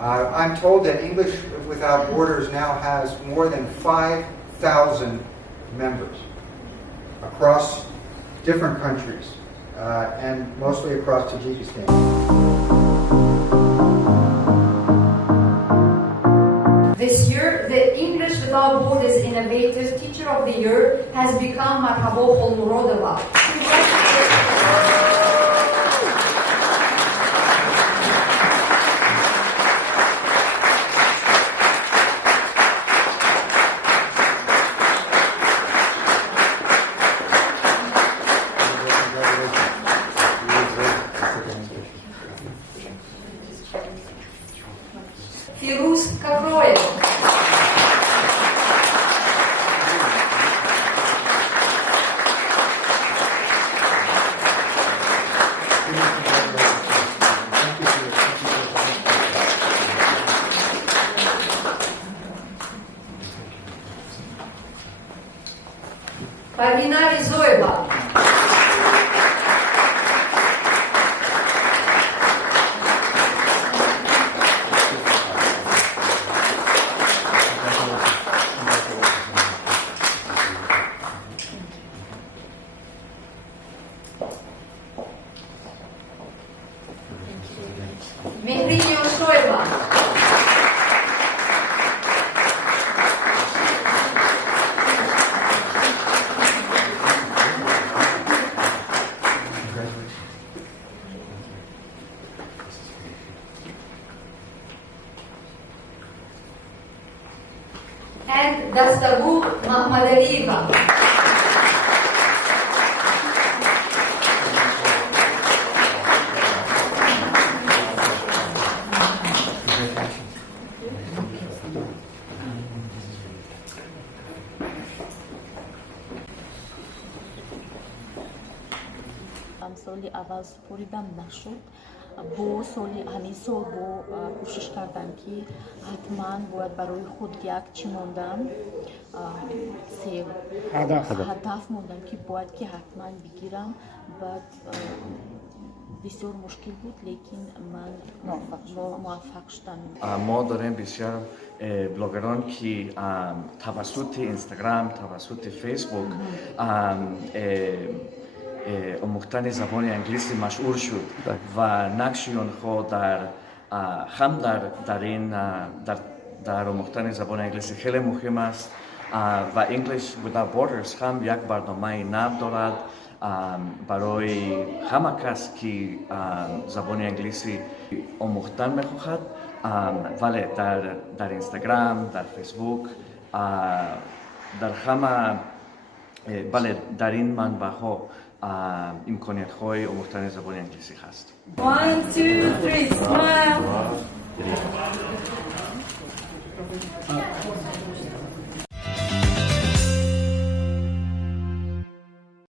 I'm told that English Without Borders now has more than 5,000 members across different countries and mostly across Tajikistan. This year, the English Without Borders Innovators Teacher of the Year has become Marhabo Holmurodova. And Dastabu Mahmadaliva. سالی اول سپوریدم نشد با سالی همین سال با کوشش کردم که حتما باید برای خود یک چی موندم هدف موندم که باید که حتما بگیرم بعد بسیار مشکل بود لیکن من موفق شدم. ما داریم بسیار بلاگران که توسط اینستاگرام توسط فیسبوک آموختن زبان انگلیسی مشهور شد و نقش آنها در آموختن زبان انگلیسی خیلی مهم است و English Without Borders هم یک برنامه نو دارد برای همه کس که زبان انگلیسی آموختن می‌خواهد ولی در اینستاگرام در فیسبوک در همه در این منبع‌ها امکانیت‌های آموختن زبان انگلیسی هست. 1, 2, 3, smile.